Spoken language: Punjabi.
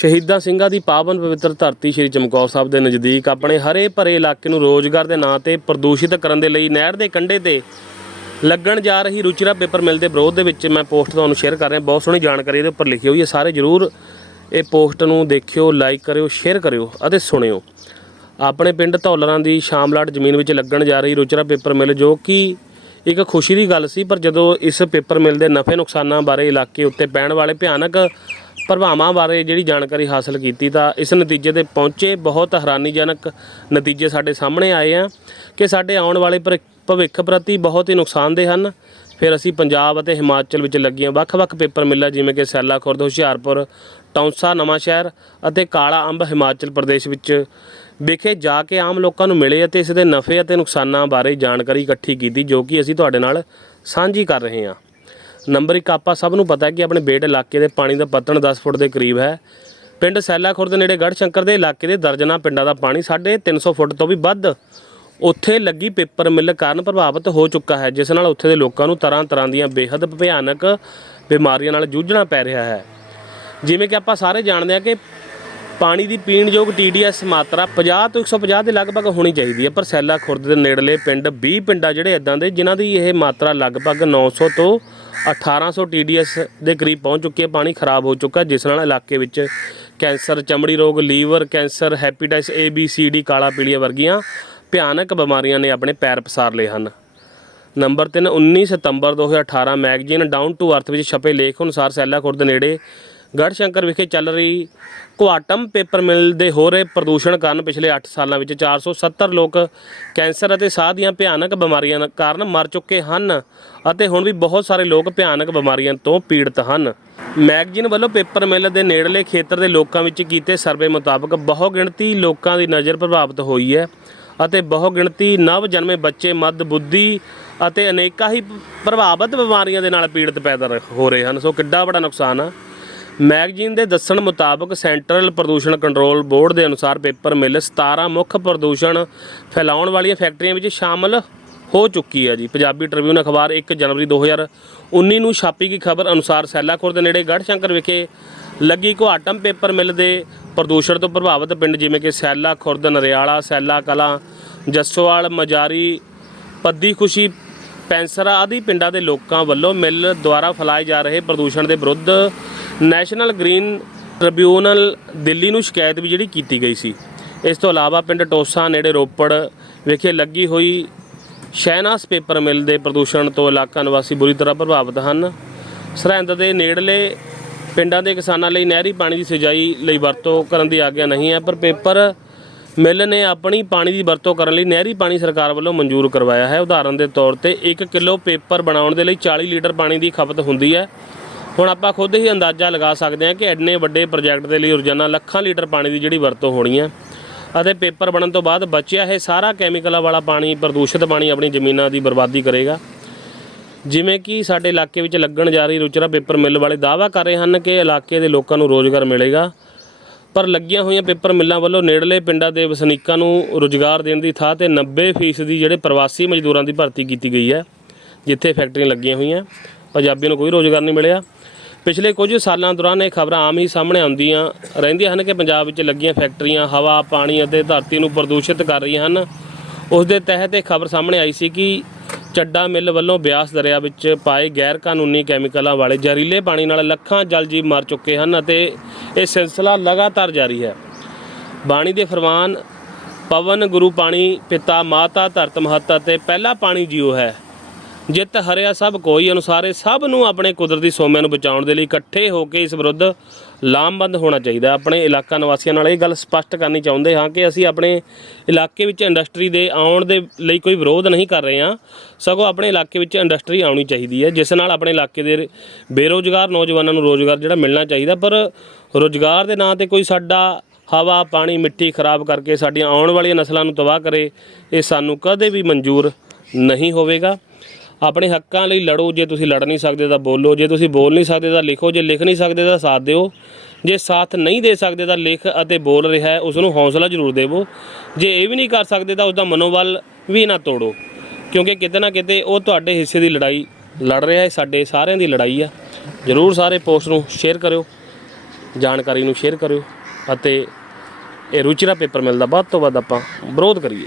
ਸ਼ਹੀਦਾਂ ਸਿੰਘਾਂ ਦੀ ਪਾਵਨ ਪਵਿੱਤਰ ਧਰਤੀ ਸ੍ਰੀ ਚਮਕੌਰ ਸਾਹਿਬ ਦੇ ਨਜ਼ਦੀਕ ਆਪਣੇ ਹਰੇ ਭਰੇ ਇਲਾਕੇ ਨੂੰ ਰੋਜ਼ਗਾਰ ਦੇ ਨਾਂ ਤੇ ਪ੍ਰਦੂਸ਼ਿਤ ਕਰਨ ਦੇ ਲਈ ਨਹਿਰ ਦੇ ਕੰਢੇ ਤੇ ਲੱਗਣ ਜਾ ਰਹੀ ਰੁਚਿਰਾ ਪੇਪਰ ਮਿਲ ਦੇ ਵਿਰੋਧ ਦੇ ਵਿੱਚ ਮੈਂ ਪੋਸਟ ਤੁਹਾਨੂੰ ਸ਼ੇਅਰ ਕਰ ਰਿਹਾ। ਬਹੁਤ ਸੋਹਣੀ ਜਾਣਕਾਰੀ ਇਹਦੇ ਉੱਪਰ ਲਿਖੀ ਹੋਈ ਹੈ। ਸਾਰੇ ਜਰੂਰ ਇਹ ਪੋਸਟ ਨੂੰ ਦੇਖਿਓ, ਲਾਈਕ ਕਰਿਓ, ਸ਼ੇਅਰ ਕਰਿਓ ਅਤੇ ਸੁਣਿਓ। ਆਪਣੇ ਪਿੰਡ ਧੌਲਰਾਂ ਦੀ ਸ਼ਾਮਲਾਟ ਜ਼ਮੀਨ ਵਿੱਚ ਲੱਗਣ ਜਾ ਰਹੀ ਰੁਚਿਰਾ ਪੇਪਰ ਮਿਲ, ਜੋ ਕਿ ਇੱਕ ਖੁਸ਼ੀ ਦੀ ਗੱਲ ਸੀ, ਪਰ ਜਦੋਂ ਇਸ ਪੇਪਰ ਮਿਲ ਦੇ ਨਫੇ ਨੁਕਸਾਨਾਂ ਬਾਰੇ ਇਲਾਕੇ ਉੱਤੇ ਪੈਣ ਵਾਲੇ ਭਿਆਨਕ ਪ੍ਰਭਾਵਾਂ ਬਾਰੇ ਜਿਹੜੀ ਜਾਣਕਾਰੀ ਹਾਸਲ ਕੀਤੀ ਤਾਂ ਇਸ ਨਤੀਜੇ ਤੇ ਪਹੁੰਚੇ ਬਹੁਤ ਹੈਰਾਨੀਜਨਕ ਨਤੀਜੇ ਸਾਡੇ ਸਾਹਮਣੇ ਆਏ ਆ ਕਿ ਸਾਡੇ ਆਉਣ ਵਾਲੇ ਭਰ- ਭਵਿੱਖ ਪ੍ਰਤੀ ਬਹੁਤ ਹੀ ਨੁਕਸਾਨਦੇਹ ਹਨ। ਫਿਰ ਅਸੀਂ ਪੰਜਾਬ ਅਤੇ ਹਿਮਾਚਲ ਵਿੱਚ ਲੱਗੀਆਂ ਵੱਖ-ਵੱਖ ਪੇਪਰ ਮਿੱਲਾਂ, ਜਿਵੇਂ ਕਿ ਸੈਲਾ ਖੁਰਦ ਹੁਸ਼ਿਆਰਪੁਰ, ਟੌਂਸਾ, ਨਵਾਂ ਸ਼ਹਿਰ ਅਤੇ ਕਾਲਾ ਅੰਬ ਹਿਮਾਚਲ ਪ੍ਰਦੇਸ਼ ਵਿੱਚ ਵਿਖੇ ਜਾ ਕੇ ਆਮ ਲੋਕਾਂ ਨੂੰ ਮਿਲੇ ਅਤੇ ਇਸ ਦੇ ਨਫੇ ਅਤੇ ਨੁਕਸਾਨਾਂ ਬਾਰੇ ਜਾਣਕਾਰੀ ਇਕੱਠੀ ਕੀਤੀ, ਜੋ ਕਿ ਅਸੀਂ ਤੁਹਾਡੇ ਨਾਲ ਸਾਂਝੀ ਕਰ ਰਹੇ ਹਾਂ। ਨੰਬਰ 1 ਆਪਾਂ ਸਭ ਨੂੰ ਪਤਾ ਹੈ ਕਿ ਆਪਣੇ ਬੇਟ ਇਲਾਕੇ ਦੇ ਪਾਣੀ ਦਾ ਪੱਤਣ 10 ਫੁੱਟ ਦੇ ਕਰੀਬ ਹੈ। ਪਿੰਡ ਸੈਲਾ ਖੁਰਦ ਨੇੜੇ ਗੜ੍ਹ ਸ਼ੰਕਰ ਦੇ ਇਲਾਕੇ ਦੇ ਦਰਜਨਾ ਪਿੰਡਾਂ ਦਾ ਪਾਣੀ ਸਾਢੇ 300 ਫੁੱਟ ਤੋਂ ਵੀ ਵੱਧ ਉੱਥੇ ਲੱਗੀ ਪੇਪਰ ਮਿੱਲ ਕਾਰਨ ਪ੍ਰਭਾਵਿਤ ਹੋ ਚੁੱਕਾ ਹੈ, ਜਿਸ ਨਾਲ ਉੱਥੇ ਦੇ ਲੋਕਾਂ ਨੂੰ ਤਰ੍ਹਾਂ ਤਰ੍ਹਾਂ ਦੀਆਂ ਬੇਹੱਦ ਭਿਆਨਕ ਬਿਮਾਰੀਆਂ ਨਾਲ ਜੂਝਣਾ ਪੈ ਰਿਹਾ ਹੈ। ਜਿਵੇਂ ਕਿ ਆਪਾਂ ਸਾਰੇ ਜਾਣਦੇ ਹਾਂ ਕਿ ਪਾਣੀ ਦੀ ਪੀਣ ਯੋਗ TDS ਮਾਤਰਾ 50 ਤੋਂ 150 ਦੇ ਲਗਭਗ ਹੋਣੀ ਚਾਹੀਦੀ ਹੈ। ਪਰ ਸੈਲਾ ਖੁਰਦ ਦੇ ਨੇੜਲੇ ਪਿੰਡ 20 ਪਿੰਡਾਂ ਜਿਹੜੇ ਇਦਾਂ ਦੇ, ਜਿਨ੍ਹਾਂ ਦੀ ਇਹ ਮਾਤਰਾ ਲਗਭਗ 900 ਤੋਂ 1800 TDS ਦੇ ਕਰੀਬ ਪਹੁੰਚ ਚੁੱਕੀ ਹੈ। ਪਾਣੀ ਖਰਾਬ ਹੋ ਚੁੱਕਾ ਜਿਸ ਨਾਲ ਇਲਾਕੇ ਵਿੱਚ ਕੈਂਸਰ, ਚਮੜੀ ਰੋਗ, liver, cancer, hepatitis A B C D ਕਾਲਾ ਪੀਲੀਆ ਵਰਗੀਆਂ ਭਿਆਨਕ ਬਿਮਾਰੀਆਂ ਨੇ ਆਪਣੇ ਪੈਰ ਪਸਾਰ ਲਏ ਹਨ। ਨੰਬਰ 3 19 ਸਤੰਬਰ 2018 ਮੈਗਜ਼ੀਨ ਡਾਊਨ ਟੂ ਅਰਥ ਵਿੱਚ ਛਪੇ ਲੇਖ ਅਨੁਸਾਰ ਸੈਲਾ, ਖੁਰਦ ਨੇੜੇ ਗੜ੍ਹਸ਼ੰਕਰ ਵਿਖੇ ਚੱਲ ਰਹੀ ਕੁਆਟਮ ਪੇਪਰ ਮਿਲ ਦੇ ਹੋ ਰਹੇ ਪ੍ਰਦੂਸ਼ਣ ਕਾਰਨ ਪਿਛਲੇ 8 ਸਾਲਾਂ ਵਿੱਚ 470 ਲੋਕ ਕੈਂਸਰ ਅਤੇ ਸਾਹ ਦੀਆਂ ਭਿਆਨਕ ਬਿਮਾਰੀਆਂ ਕਾਰਨ ਮਰ ਚੁੱਕੇ ਹਨ ਅਤੇ ਹੁਣ ਵੀ ਬਹੁਤ ਸਾਰੇ ਲੋਕ ਭਿਆਨਕ ਬਿਮਾਰੀਆਂ ਤੋਂ ਪੀੜਤ ਹਨ। ਮੈਗਜ਼ੀਨ ਵੱਲੋਂ ਪੇਪਰ ਮਿਲ ਦੇ ਨੇੜਲੇ ਖੇਤਰ ਦੇ ਲੋਕਾਂ ਵਿੱਚ ਕੀਤੇ ਸਰਵੇ ਮੁਤਾਬਕ ਬਹੁ ਗਿਣਤੀ ਲੋਕਾਂ ਦੀ ਨਜ਼ਰ ਪ੍ਰਭਾਵਿਤ ਹੋਈ ਹੈ ਅਤੇ ਬਹੁ ਗਿਣਤੀ ਨਵ ਜਨਮੇ ਬੱਚੇ ਮੱਧ ਬੁੱਧੀ ਅਤੇ ਅਨੇਕਾਂ ਹੀ ਪ੍ਰਭਾਵਿਤ ਬਿਮਾਰੀਆਂ ਦੇ ਨਾਲ ਪੀੜਤ ਪੈਦਾ ਹੋ ਰਹੇ ਹਨ। ਸੋ ਕਿੱਡਾ ਬੜਾ ਨੁਕਸਾਨ ਆ। ਮੈਗਜ਼ੀਨ ਦੇ ਦੱਸਣ ਮੁਤਾਬਕ ਸੈਂਟਰਲ ਪ੍ਰਦੂਸ਼ਣ ਕੰਟਰੋਲ ਬੋਰਡ ਦੇ ਅਨੁਸਾਰ ਪੇਪਰ ਮਿਲ 17 ਮੁੱਖ ਪ੍ਰਦੂਸ਼ਣ ਫੈਲਾਉਣ ਵਾਲੀਆਂ ਫੈਕਟਰੀਆਂ ਵਿੱਚ ਸ਼ਾਮਲ ਹੋ ਚੁੱਕੀ ਹੈ ਜੀ। ਪੰਜਾਬੀ ਟ੍ਰਿਬਿਊਨ ਅਖਬਾਰ 1 ਜਨਵਰੀ 2019 ਨੂੰ ਛਾਪੀ ਗਈ ਖਬਰ ਅਨੁਸਾਰ ਸੈਲਾਖੁਰ ਦੇ ਨੇੜੇ ਗੜਸ਼ੰਕਰ ਵਿਖੇ ਲੱਗੀ ਕੁਹਾਟਮ ਪੇਪਰ ਮਿਲ ਦੇ ਪ੍ਰਦੂਸ਼ਣ ਤੋਂ ਪ੍ਰਭਾਵਿਤ ਪਿੰਡ ਜਿਵੇਂ ਕਿ ਸੈਲਾ ਖੁਰਦ ਨਰਿਆਲਾ ਸੈਲਾ ਕਲਾਂ ਜੱਸੋਵਾਲ, ਮਜਾਰੀ ਪੱਦੀ ਖੁਸ਼ੀ ਪੈਂਸਰਾ ਆਦਿ ਪਿੰਡਾਂ ਦੇ ਲੋਕਾਂ ਵੱਲੋਂ ਮਿਲ ਦੁਆਰਾ ਫੈਲਾਏ ਜਾ ਰਹੇ ਪ੍ਰਦੂਸ਼ਣ ਦੇ ਵਿਰੁੱਧ ਨੈਸ਼ਨਲ ਗ੍ਰੀਨ ਟ੍ਰਿਬਿਊਨਲ ਦਿੱਲੀ ਨੂੰ ਸ਼ਿਕਾਇਤ ਵੀ ਜਿਹੜੀ ਕੀਤੀ ਗਈ ਸੀ। ਇਸ ਤੋਂ ਇਲਾਵਾ ਪਿੰਡ ਟੋਸਾ ਨੇੜੇ ਰੋਪੜ ਵਿਖੇ ਲੱਗੀ ਹੋਈ ਸ਼ਹਿਨਾਸ ਪੇਪਰ ਮਿਲ ਦੇ ਪ੍ਰਦੂਸ਼ਣ ਤੋਂ ਇਲਾਕਾ ਨਿਵਾਸੀ ਬੁਰੀ ਤਰ੍ਹਾਂ ਪ੍ਰਭਾਵਿਤ ਹਨ। ਸਰਹੰਦ ਦੇ ਨੇੜਲੇ ਪਿੰਡਾਂ ਦੇ ਕਿਸਾਨਾਂ ਲਈ ਨਹਿਰੀ ਪਾਣੀ ਦੀ ਸਿਜਾਈ ਲਈ ਵਰਤੋਂ ਕਰਨ ਦੀ ਆਗਿਆ ਨਹੀਂ ਹੈ, ਪਰ ਪੇਪਰ ਮਿੱਲ ਨੇ ਆਪਣੀ ਪਾਣੀ ਦੀ ਵਰਤੋਂ ਕਰਨ ਲਈ ਨਹਿਰੀ ਪਾਣੀ ਸਰਕਾਰ ਵੱਲੋਂ ਮਨਜ਼ੂਰ ਕਰਵਾਇਆ ਹੈ। ਉਦਾਹਰਨ ਦੇ ਤੌਰ ਤੇ 1 ਕਿਲੋ ਪੇਪਰ ਬਣਾਉਣ ਦੇ ਲਈ 40 ਲੀਟਰ ਪਾਣੀ ਦੀ ਖਪਤ ਹੁੰਦੀ ਹੈ। ਹੁਣ ਆਪਾਂ ਖੁਦ ਹੀ ਅੰਦਾਜ਼ਾ ਲਗਾ ਸਕਦੇ ਹਾਂ ਕਿ ਐਨੇ ਵੱਡੇ ਪ੍ਰੋਜੈਕਟ ਦੇ ਲਈ ਰੋਜ਼ਾਨਾ ਲੱਖਾਂ ਲੀਟਰ ਪਾਣੀ ਦੀ ਜਿਹੜੀ ਵਰਤੋਂ ਹੋਣੀ ਹੈ ਅਤੇ ਪੇਪਰ ਬਣਨ ਤੋਂ ਬਾਅਦ ਬਚਿਆ ਇਹ ਸਾਰਾ ਕੈਮੀਕਲਾਂ ਵਾਲਾ ਪਾਣੀ, ਪ੍ਰਦੂਸ਼ਿਤ ਪਾਣੀ ਆਪਣੀ ਜ਼ਮੀਨਾਂ ਦੀ ਬਰਬਾਦੀ ਕਰੇਗਾ। ਜਿਵੇਂ ਕਿ ਸਾਡੇ ਇਲਾਕੇ ਵਿੱਚ ਲੱਗਣ ਜਾ ਰਹੀ ਰੁਚਰਾ ਪੇਪਰ ਮਿੱਲ ਵਾਲੇ ਦਾਅਵਾ ਕਰ ਰਹੇ ਹਨ ਕਿ ਇਲਾਕੇ ਦੇ ਲੋਕਾਂ ਨੂੰ ਰੋਜ਼ਗਾਰ ਮਿਲੇਗਾ। ਪਰ ਲੱਗੀਆਂ ਹੋਈਆਂ ਪੇਪਰ ਮਿੱਲਾਂ ਵੱਲੋਂ ਨੇੜਲੇ ਪਿੰਡਾਂ ਦੇ ਵਸਨੀਕਾਂ ਨੂੰ ਰੋਜ਼ਗਾਰ ਦੇਣ ਦੀ ਥਾਂ ਤੇ 90% ਦੀ ਜਿਹੜੇ ਪ੍ਰਵਾਸੀ ਮਜ਼ਦੂਰਾਂ ਦੀ ਭਰਤੀ ਕੀਤੀ ਗਈ ਹੈ, ਜਿੱਥੇ ਫੈਕਟਰੀਆਂ ਲੱਗੀਆਂ ਹੋਈਆਂ। ਪੰਜਾਬੀਆਂ ਨੂੰ ਕੋਈ ਰੋਜ਼ਗਾਰ ਨਹੀਂ ਮਿਲਿਆ। ਪਿਛਲੇ ਕੁਝ ਸਾਲਾਂ ਦੌਰਾਨ ਇਹ ਖਬਰਾਂ ਆਮ ਹੀ ਸਾਹਮਣੇ ਆਉਂਦੀਆਂ ਰਹਿੰਦੀਆਂ ਹਨ ਕਿ ਪੰਜਾਬ ਵਿੱਚ ਲੱਗੀਆਂ ਫੈਕਟਰੀਆਂ, ਹਵਾ, ਪਾਣੀ ਅਤੇ ਧਰਤੀ ਨੂੰ ਪ੍ਰਦੂਸ਼ਿਤ ਕਰ ਰਹੀਆਂ ਹਨ। ਉਸ ਦੇ ਤਹਿਤ ਇਹ ਖਬਰ ਸਾਹਮਣੇ ਆਈ ਸੀ ਕਿ ਚੱਡਾ ਮਿੱਲ ਵੱਲੋਂ ਬਿਆਸ ਦਰਿਆ ਵਿੱਚ ਪਾਏ ਗੈਰ ਕਾਨੂੰਨੀ ਕੈਮੀਕਲਾਂ ਵਾਲੇ ਜ਼ਹਿਰੀਲੇ ਪਾਣੀ ਨਾਲ ਲੱਖਾਂ ਜਲ ਜੀਵ ਮਰ ਚੁੱਕੇ ਹਨ ਅਤੇ ਇਹ ਸਿਲਸਿਲਾ ਲਗਾਤਾਰ ਜਾਰੀ ਹੈ। ਬਾਣੀ ਦੇ ਫਰਮਾਨ, ਪਵਨ ਗੁਰੂ ਪਾਣੀ ਪਿਤਾ ਮਾਤਾ ਧਰਤ ਮਹਤ ਅਤੇ ਪਹਿਲਾ ਪਾਣੀ ਜੀਉ ਹੈ। ਜਿੱਤ ਹਰਿਆ ਸਭ ਕੋਈ ਅਨੁਸਾਰੇ ਸਭ ਨੂੰ ਆਪਣੇ ਕੁਦਰਤੀ ਸੋਮਿਆਂ ਨੂੰ ਬਚਾਉਣ ਦੇ ਲਈ ਇਕੱਠੇ ਹੋ ਕੇ ਇਸ ਵਿਰੁੱਧ ਲਾਮਬੰਦ ਹੋਣਾ ਚਾਹੀਦਾ ਆਪਣੇ ਇਲਾਕਾ ਨਿਵਾਸੀਆਂ ਨਾਲ ਇਹ ਗੱਲ ਸਪਸ਼ਟ ਕਰਨੀ ਚਾਹੁੰਦੇ ਹਾਂ ਕਿ ਅਸੀਂ ਆਪਣੇ ਇਲਾਕੇ ਵਿੱਚ ਇੰਡਸਟਰੀ ਦੇ ਆਉਣ ਦੇ ਲਈ ਕੋਈ ਵਿਰੋਧ ਨਹੀਂ ਕਰ ਰਹੇ ਹਾਂ। ਸਗੋਂ ਆਪਣੇ ਇਲਾਕੇ ਵਿੱਚ ਇੰਡਸਟਰੀ ਆਉਣੀ ਚਾਹੀਦੀ ਹੈ, ਜਿਸ ਨਾਲ ਆਪਣੇ ਇਲਾਕੇ ਦੇ ਬੇਰੋਜ਼ਗਾਰ ਨੌਜਵਾਨਾਂ ਨੂੰ ਰੋਜ਼ਗਾਰ ਜਿਹੜਾ ਮਿਲਣਾ ਚਾਹੀਦਾ ਪਰ ਰੋਜ਼ਗਾਰ ਦੇ ਨਾਂ ਤੇ ਕੋਈ ਸਾਡਾ ਹਵਾ, ਪਾਣੀ, ਮਿੱਟੀ ਖਰਾਬ ਕਰਕੇ ਸਾਡੀਆਂ ਆਉਣ ਵਾਲੀਆਂ ਨਸਲਾਂ ਨੂੰ ਤਬਾਹ ਕਰੇ, ਇਹ ਸਾਨੂੰ ਕਦੇ ਵੀ ਮਨਜ਼ੂਰ ਨਹੀਂ ਹੋਵੇਗਾ। ਆਪਣੇ ਹੱਕਾਂ ਲਈ ਲੜੋ, ਜੇ ਤੁਸੀਂ ਲੜ ਨਹੀਂ ਸਕਦੇ ਤਾਂ ਬੋਲੋ, ਜੇ ਤੁਸੀਂ ਬੋਲ ਨਹੀਂ ਸਕਦੇ ਤਾਂ ਲਿਖੋ, ਜੇ ਲਿਖ ਨਹੀਂ ਸਕਦੇ ਤਾਂ ਸਾਥ ਦਿਓ। ਜੇ ਸਾਥ ਨਹੀਂ ਦੇ ਸਕਦੇ ਤਾਂ ਲਿਖ ਅਤੇ ਬੋਲ ਰਿਹਾ ਹੈ ਉਸ ਨੂੰ ਹੌਸਲਾ ਜ਼ਰੂਰ ਦੇਵੋ। ਜੇ ਇਹ ਵੀ ਨਹੀਂ ਕਰ ਸਕਦੇ ਤਾਂ ਉਸ ਦਾ ਮਨੋਬਲ ਵੀ ਨਾ ਤੋੜੋ, ਕਿਉਂਕਿ ਕਿਤੇ ਨਾ ਕਿਤੇ ਉਹ ਤੁਹਾਡੇ ਹਿੱਸੇ ਦੀ ਲੜਾਈ ਲੜ ਰਿਹਾ ਹੈ, ਸਾਡੇ ਸਾਰਿਆਂ ਦੀ ਲੜਾਈ ਆ। ਜ਼ਰੂਰ ਸਾਰੇ ਪੋਸਟ ਨੂੰ ਸ਼ੇਅਰ ਕਰਿਓ, ਜਾਣਕਾਰੀ ਨੂੰ ਸ਼ੇਅਰ ਕਰਿਓ ਅਤੇ ਇਹ ਰੁਚਿਰਾ ਪੇਪਰ ਮਿਲਦਾ, ਵੱਧ ਤੋਂ ਵੱਧ ਆਪਾਂ ਵਿਰੋਧ ਕਰੀਏ।